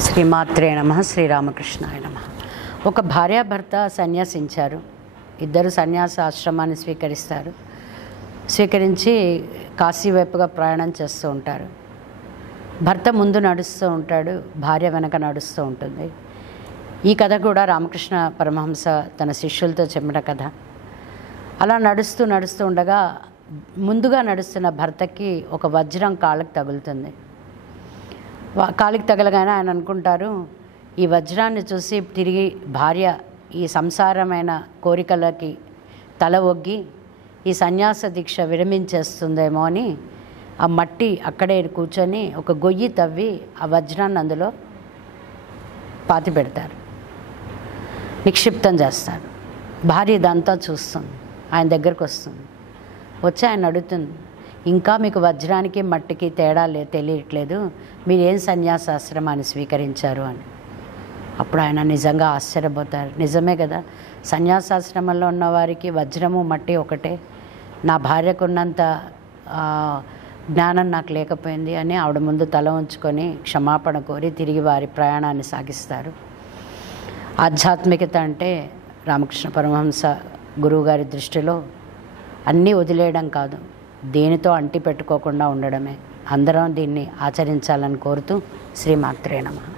శ్రీమాత్రే నమః. శ్రీరామకృష్ణాయ నమః. ఒక భార్యాభర్త సన్యాసించారు. ఇద్దరు సన్యాస ఆశ్రమాన్ని స్వీకరించి కాశీ వైపుగా ప్రయాణం చేస్తూ ఉంటారు. భర్త ముందు నడుస్తూ ఉంటాడు, భార్య వెనక నడుస్తూ ఉంటుంది. ఈ కథ కూడా రామకృష్ణ పరమహంస తన శిష్యులతో చెప్పిన కథ. అలా నడుస్తూ ఉండగా ముందుగా నడుస్తున్న భర్తకి ఒక వజ్రం కాళ్ళకి తగులుతుంది. కాలికి తగలగానే ఆయన అనుకుంటారు, ఈ వజ్రాన్ని చూసి తిరిగి భార్య ఈ సంసారమైన కోరికలకి తల ఒగ్గి ఈ సన్యాస దీక్ష విరమించేస్తుందేమో అని ఆ మట్టి అక్కడే కూర్చొని ఒక గొయ్యి తవ్వి ఆ వజ్రాన్ని అందులో పాతి పెడతారు, నిక్షిప్తం చేస్తారు. భార్య ఇదంతా చూస్తుంది, ఆయన దగ్గరకు వస్తుంది. వచ్చి ఆయన అడుగుతుంది, ఇంకా మీకు వజ్రానికి మట్టికి తేడా తెలియట్లేదు, మీరేం సన్యాసాశ్రమాన్ని స్వీకరించారు అని. అప్పుడు ఆయన నిజంగా ఆశ్చర్యపోతారు. నిజమే కదా, సన్యాసాశ్రమంలో ఉన్న వారికి వజ్రము మట్టి ఒకటే, నా భార్యకున్నంత జ్ఞానం నాకు లేకపోయింది అని ఆవిడ ముందు తల ఉంచుకొని క్షమాపణ కోరి తిరిగి వారి ప్రయాణాన్ని సాగిస్తారు. ఆధ్యాత్మికత అంటే రామకృష్ణ పరమహంస గురువుగారి దృష్టిలో అన్నీ వదిలేయడం కాదు, దేనితో అంటి పెట్టుకోకుండా ఉండడమే. అందరం దీన్ని ఆచరించాలని కోరుతూ శ్రీమాత్రే నమః.